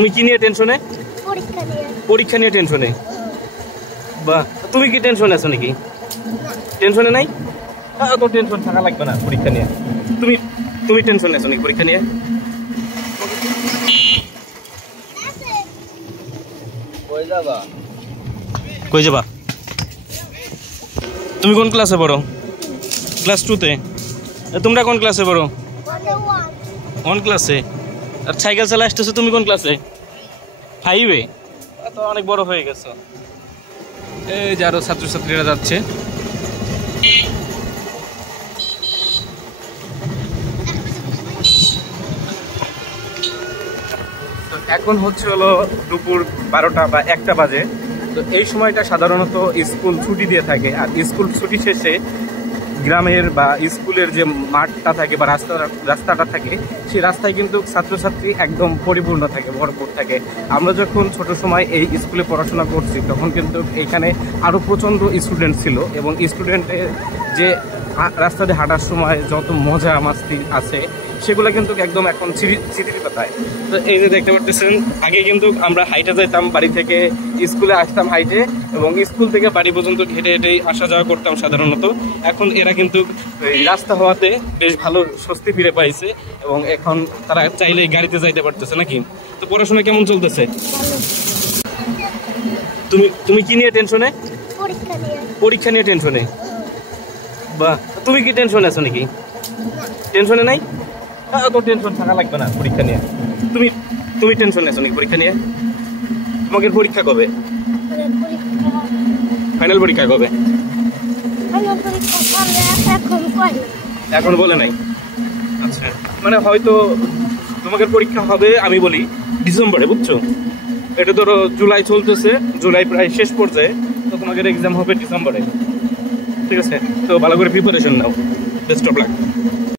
তুমি কি নিয়ে টেনশনে? পরীক্ষা নিয়ে টেনশনে। বাহ, তুমি কি টেনশনে আছো নাকি? টেনশনে নাই? তো টেনশন থাকা লাগবে না পরীক্ষা নিয়ে। তুমি তুমি টেনশনে আছো নাকি পরীক্ষা নিয়ে? কই যাবা? তুমি কোন ক্লাসে পড়ো? ক্লাস 2-তে। তোমরা কোন ক্লাসে পড়ো? 1 ক্লাসে। আর সাইকেল চালা আসতেছো তুমি কোন ক্লাসে? 5-এ। তো অনেক বড় হয়ে গেছো। এই যে আরো ছাত্রছাত্রীরা যাচ্ছে। এখন হচ্ছে হলো দুপুর 12টা বা 1টা বাজে। তো এই সময়টা সাধারণত স্কুল ছুটি দিয়ে থাকে। আর স্কুল ছুটি শেষে গ্রামের বা স্কুলের যে মাঠটা থাকে বা রাস্তাটা থাকে, সেই রাস্তায় কিন্তু ছাত্রছাত্রী একদম পরিপূর্ণ থাকে, ভরপুর থাকে। আমরা যখন ছোট সময় এই স্কুলে পড়াশোনা করছি তখন কিন্তু এইখানে আরও প্রচণ্ড স্টুডেন্ট ছিল, এবং স্টুডেন্টের যে রাস্তাতে হাঁটার সময় যত মজা মাস্তি আছে সেগুলো কিন্তু একদম এখন স্মৃতির পাতায়। তো এই যে দেখতে পাচ্ছেন, আগে কিন্তু আমরা হাইটে যাইতাম, বাড়ি থেকে স্কুলে আসতাম হাইটে, এবং স্কুল থেকে বাড়ি পর্যন্ত হেঁটে হেঁটেই আসা যাওয়া করতাম সাধারণত। এখন এরা কিন্তু রাস্তা হওয়াতে বেশ ভালো স্বস্তি ফিরে পাইছে, এবং এখন তারা চাইলেই গাড়িতে যাইতে পারতেছে নাকি। তো পড়াশোনা কেমন চলতেছে? তুমি কি নিয়ে টেনশনে? পরীক্ষা নিয়ে টেনশনে। বাহ, তুমি কি টেনশনে আছো নাকি? টেনশনে নাই? তো টেনশন থাকা লাগবে না পরীক্ষা নিয়ে। তুমি টেনশনে আছো নাকি পরীক্ষা নিয়ে? তোমাদের পরীক্ষা কবে? ফাইনাল পরীক্ষা কবে? এখন বলে নাই। আচ্ছা, মানে হয়তো তোমাদের পরীক্ষা হবে আমি বলি ডিসেম্বরে, বুঝছো? এটা ধরো জুলাই চলতেছে, জুলাই প্রায় শেষ পর্যায়ে, তো তোমাদের এক্সাম হবে ডিসেম্বরে। ঠিক আছে, তো ভালো করে preparation now. Best of luck.